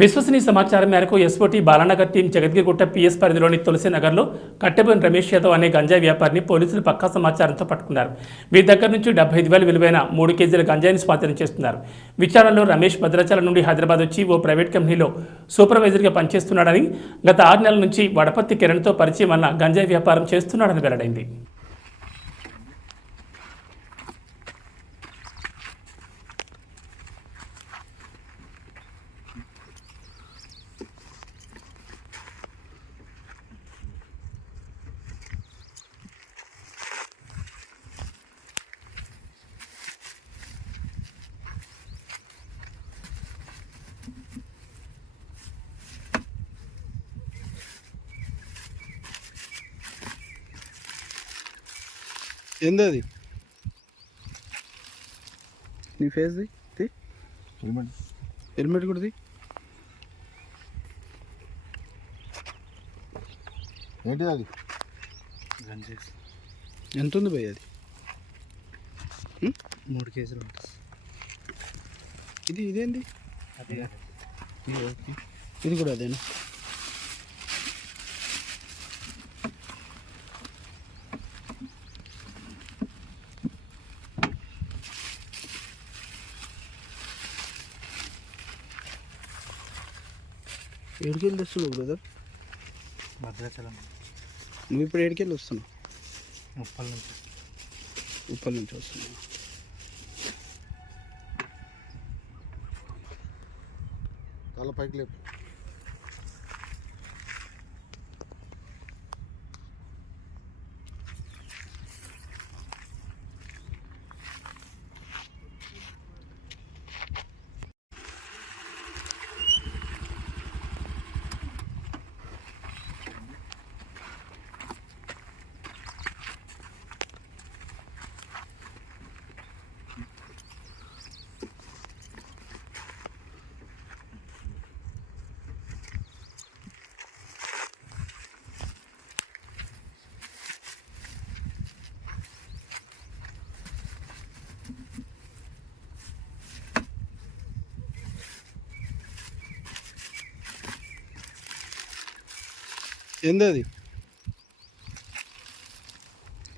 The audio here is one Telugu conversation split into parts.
విశ్వసనీయ సమాచారం మేరకు SOT Balanagar team Jagadgirigutta PS పరిధిలోని తులసి నగర్లో కట్టెబోయిన రమేష్ యాదవ్ అనే గంజాయి వ్యాపారిని పోలీసులు పక్కా సమాచారంతో పట్టుకున్నారు. వీరి దగ్గర నుంచి 75,000 విలువైన 3 కేజీల గంజాయిని స్వాధీనం చేస్తున్నారు. విచారణలో రమేష్ భద్రాచలం నుండి హైదరాబాద్ వచ్చి ఓ ప్రైవేట్ కంపెనీలో సూపర్వైజర్గా పనిచేస్తున్నాడని, గత 6 నెలల నుంచి వడపత్తి కిరణ్తో పరిచయం అన్న గంజాయి వ్యాపారం చేస్తున్నాడని వెల్లడైంది. ఏంది నీ ఫేస్ది హెల్మెట్ కూడా ఏంటిది అది? ఎంత ఉంది భయ్య అది? 3 కేజీలు ఉంటుంది. ఇదేంది? ఇది కూడా అదేనా? ఏడుకెళ్ళి తెస్తున్నావు బ్రదర్? భద్రాచలం. నువ్వు ఇప్పుడు ఏడుకెళ్ళి వస్తున్నావు? ఉప్పల్ నుంచి వస్తున్నావు. తల పైకి లేపు. ఏంది అది?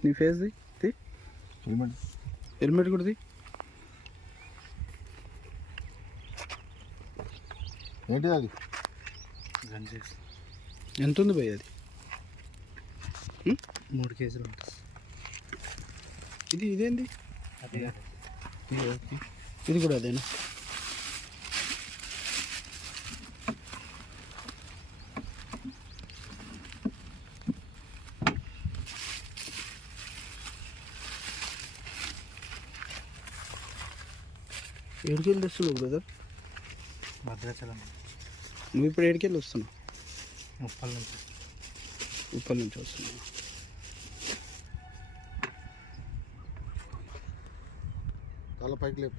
నీ ఫేస్ది హెల్మెట్ కూడా ఏంటిది అది? ఎంత ఉంది భయ్య అది? 3 కేజీలు ఉంటుంది. ఇదేంది? ఇది కూడా అదేనా? ఏడుకెళ్ళి తెస్తున్నావు బ్రదర్? భద్రాచలం. నువ్వు ఇప్పుడు ఏడుకెళ్ళి వస్తున్నావు? ఉప్పల్ నుంచి వస్తున్నావు. తల పైకి లేపు.